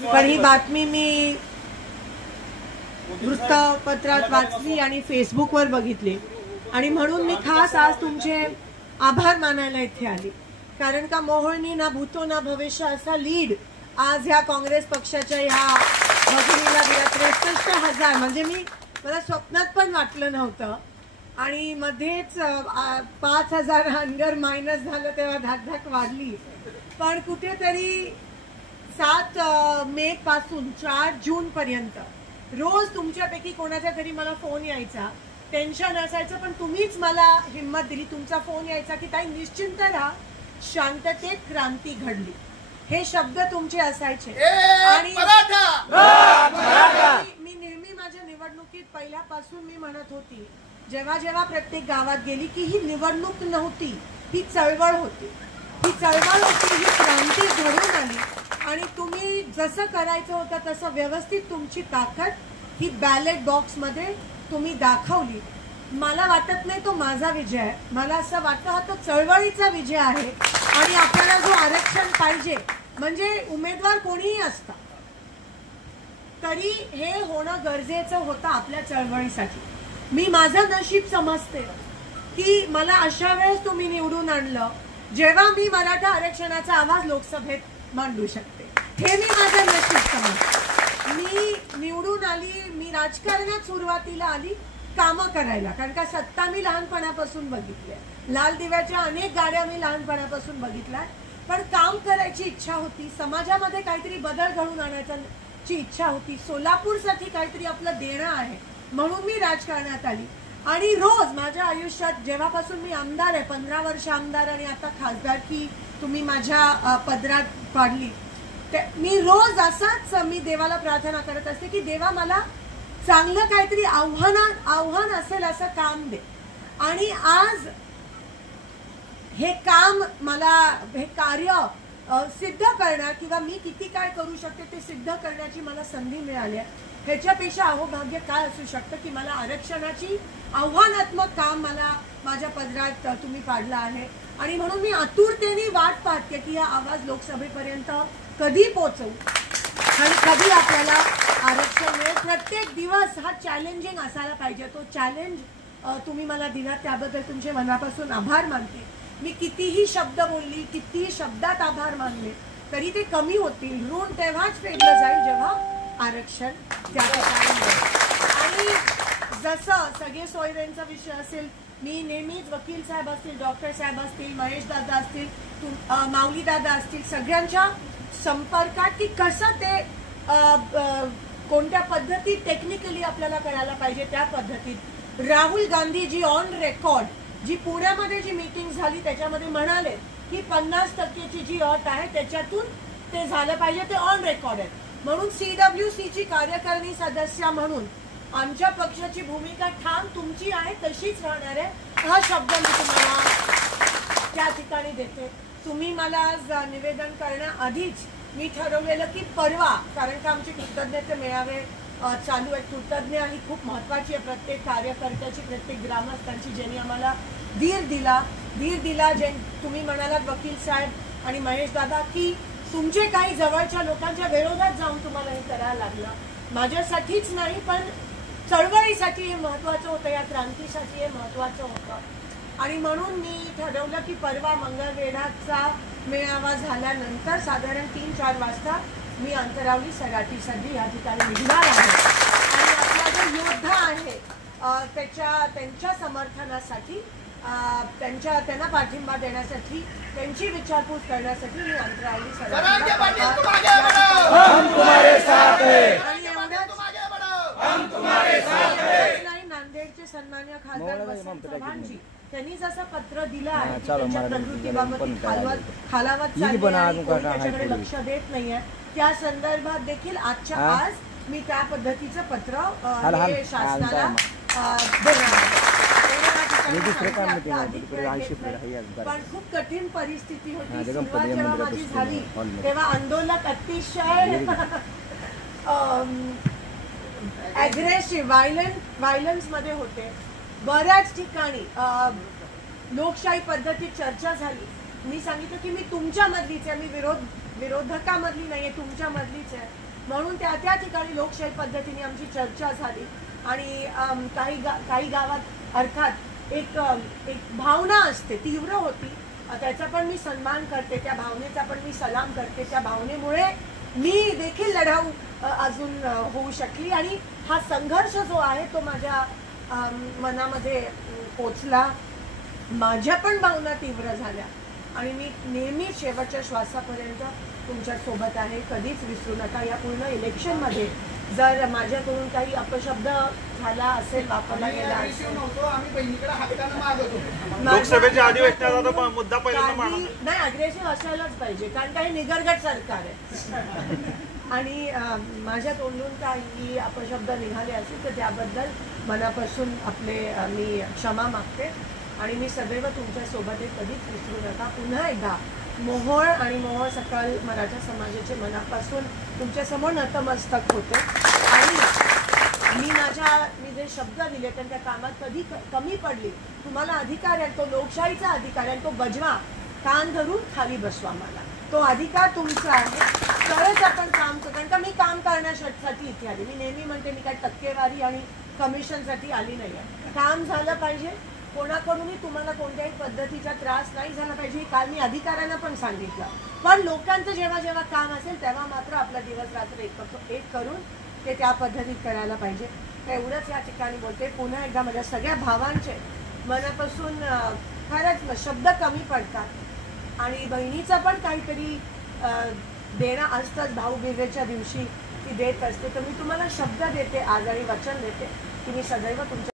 पण ही बातमी मी वृत्तपत्रात वाचली आणि फेसबुकवर बघितली आणि म्हणून मी खास आज तुमचे आभार मानायला इथे आली. कारण का मोहोळनी ना भूतो ना भविष्य असा लीड आज ह्या काँग्रेस पक्षाच्या ह्या भगिनीला दिला. 63,000 म्हणजे मला स्वप्नात पण वाटलं नव्हतं. आणि मध्येच 5,000 अंडर मायनस झालं तेव्हा धाकधाक वाढली. पण कुठेतरी 7 मे पासून 4 जून पर्यंत रोज तुमच्यापैकी कोणाचा तरी मला फोन यायचा. टेन्शन असायचं पण तुम्हीच मला हिम्मत दिली. तुमचा फोन यायचा की ताई निश्चिंत राहा, शांततेत क्रांती घडली. हे शब्द तुमचे असायचे. आणि मी नेहमी माझ्या निवडणुकीत पहिल्यापासून मी म्हणत होती, जेव्हा जेव्हा प्रत्येक गावात गेली की ही निवडणूक नव्हती, ही चळवळ होती. ही चळवळ होती, ही क्रांती घडून आली. आणि तुम्ही जसं करायचं होतं तसं व्यवस्थित तुमची ताकद ही बॅलेट बॉक्समध्ये तुम्ही दाखवली. मला वाटत नाही तो माझा विजय आहे. मला असं वाटतं हा तो चळवळीचा विजय आहे. आणि आपल्याला जो आरक्षण पाहिजे म्हणजे उमेदवार कोणीही असता तरी हे होणं गरजेचं होतं आपल्या चळवळीसाठी. मी माझं नशीब समजते की मला अशा वेळेस तुम्ही निवडून आणलं जेव्हा मी मराठा आरक्षणाचा आवाज लोकसभेत मांडू शकते. हे मी माझं नशीब समजते. मी निवडून आली, मी राजकारणात सुरुवातीला आली कामं करायला. कारण का सत्ता मी लहानपणापासून बघितली, लाल दिव्याच्या अनेक गाड्या मी लहानपणापासून बघितल्या. पण काम करायची इच्छा होती, समाजामध्ये काहीतरी बदल घडवून आणायची इच्छा होती, सोलापूरसाठी काहीतरी आपलं देणं आहे म्हणून मी राजकारणात आली. आणि रोज माझ्या आयुष्यात जेव्हापासून मी आमदार आहे, 15 वर्ष आमदार आणि आता खासदारकी तुम्ही माझ्या पदरात पाडली, मी रोज असाच मी देवाला प्रार्थना करत असते की देवा मला चांगलं काहीतरी आव्हान असेल असं काम दे. आणि आज हे काम मला हे कार्य सिद्ध करणार किंवा मी किती काय करू शकते ते सिद्ध करण्याची मला संधी मिळाली आहे. ह्याच्यापेक्षा अहोभाग्य काय असू शकतं की मला आरक्षणाची आव्हानात्मक काम मला माझ्या पदरात तुम्ही पाडलं आहे. आणि म्हणून मी आतुरतेने वाट पाहते की हा आवाज लोकसभेपर्यंत कधी पोहोचवू आणि कधी आपल्याला आरक्षण मिळेल. प्रत्येक दिवस हा चॅलेंजिंग असायला पाहिजे. तो चॅलेंज तुम्ही मला दिला त्याबद्दल तुमचे मनापासून आभार मानते. मी कितीही शब्द बोलली, कितीही शब्दात आभार मानले तरी ते कमी होतील. ऋण तेव्हाच फेडलं जाईल जेव्हा आरक्षण त्या ठिकाणी मिळेल. आणि जसं सगळे सोयऱ्यांचा विषय असेल, मी नेहमीच वकील साहेब असतील, डॉक्टर साहेब असतील, महेश दादा असतील, माऊली दादा असतील, सगळ्यांच्या संपर्कात की कसं ते कोणत्या पद्धतीत टेक्निकली आपल्याला करायला पाहिजे त्या पद्धतीत. राहुल गांधीजी ऑन रेकॉर्ड जी पुण्यामध्ये जी मीटिंग झाली त्याच्यामध्ये म्हणाले की 50% जी अट आहे त्याच्यातून ते झालं पाहिजे, ते ऑन रेकॉर्ड आहे. म्हणून CWCची कार्यकारिणी सदस्य म्हणून आमच्या पक्षाची भूमिका ठाम तुमची आहे, तशीच राहणार आहे. हा शब्द मी तुम्हाला त्या ठिकाणी देते. तुम्ही मला आज निवेदन करण्याआधीच मी ठरवलेलं की परवा, कारण का आमचे कृतज्ञते मेळावे चालू आहेत. कृतज्ञ ही खूप महत्वाची आहे प्रत्येक कार्यकर्त्याची, प्रत्येक ग्रामस्थांची, ज्यांनी आम्हाला धीर दिला. जे तुम्ही म्हणालात वकील साहेब आणि महेश दादा की तुमचे काही जवळच्या लोकांच्या विरोधात जाऊन तुम्हाला हे करायला लागलं. माझ्यासाठीच नाही पण चळवळीसाठी हे महत्वाचं होतं, या क्रांतीसाठी हे महत्वाचं होतं. आणि म्हणून मी ठरवलं की परवा मंगळवेढाचा मेळावा झाल्यानंतर साधारण 3-4 वाजता मी अंतरावली सराटीसाठी या ठिकाणी निघणार आहे. आणि आपला जो योद्धा आहे त्यांच्या समर्थनासाठी, त्यांना पाठिंबा देण्यासाठी, त्यांची विचारपूस करण्यासाठी मी अंतरावली सराटी नांदेडचे सन्माननीय खासदार वसंत चव्हाणजी त्यांनी जसं पत्र दिलं आहे त्यांच्या प्रकृतीबाबत खालावत त्याच्याकडे लक्ष देत नाहीये, त्या संदर्भात देखील आजच्या आज मी त्या पद्धतीचं पत्र शासनाला देणार. पण खूप कठीण परिस्थिती होती. सुरुवात जेव्हा माझी झाली तेव्हा आंदोलक अतिशय अग्रेसिव्ह व्हायलन्स मध्ये होते. बऱ्याच ठिकाणी लोकशाही पद्धतीत चर्चा झाली. मी सांगितलं की मी तुमच्या मधलीच आहे, मी विरोध विरोधकामधली नाहीये, तुमच्यामधलीच आहे. म्हणून त्या त्या ठिकाणी लोकशाही पद्धतीने आमची चर्चा झाली आणि काही गावात अर्थात एक भावना असते, तीव्र होती. त्याचा पण मी सन्मान करते, त्या भावनेचा पण मी सलाम करते. त्या भावनेमुळे मी देखील लढाऊ अजून होऊ शकली आणि हा संघर्ष जो आहे तो माझ्या मनामध्ये पोचला. माझ्या पण भावना तीव्र झाल्या आणि मी नेहमी शेवटच्या श्वासापर्यंत तुमच्या सोबत आहे. कधीच विसरू नका. या पूर्ण इलेक्शनमध्ये जर माझ्याकडून काही अपशब्द झाला असेल, वापरला गेला असेल, लोकसभेच्या अधिवेशनाचा मुद्दा पहिल्यांदा नाही, अग्रेसिव्ह असायलाच पाहिजे, कारण काही निगरगट सरकार आहे. आणि माझ्या तोंडून काही अपशब्द निघाले असतील तर त्याबद्दल मनापासून मी क्षमा मागते आणि मी सदैव तुमच्या सोबत कधीच विसरू नका. पुन्हा एकदा मोहोळ आणि मोहोळ सकल मराठा समाजाचे मनापासून तुमच्यासमोर नतमस्तक होते आणि मी जे शब्द दिले तर त्या कामात कधी कमी पडली. तुम्हाला अधिकार आहे, तो लोकशाहीचा अधिकार आहे, तो बजवा, कान धरून खाली बसवा. मला तो अधिकार तुमचा आहे, तरच आपण काम करू. कारण का मी काम करण्यासाठी इथे आली. मी नेहमी म्हणते मी काय टक्केवारी आणि कमिशनसाठी आली नाही आहे. काम झालं पाहिजे, कोणाकडूनही तुम्हाला कोणत्याही पद्धतीचा त्रास नाही झाला पाहिजे. काल मी अधिकाऱ्यांना पण सांगितलं. पण लोकांचं जेव्हा जेव्हा काम असेल तेव्हा मात्र आपला दिवस रात्र एक करून ते त्या पद्धतीत करायला पाहिजे. एवढंच या ठिकाणी बोलते. पुन्हा एकदा माझ्या सगळ्या भावांचे मनापासून खरंच शब्द कमी पडतात आणि बहिणीचा पण काहीतरी देणं असतंच. भाऊबीजेच्या दिवशी ती देत असते. तर मी तुम्हाला शब्द देते आज आणि वचन देते की मी सदैव तुमच्या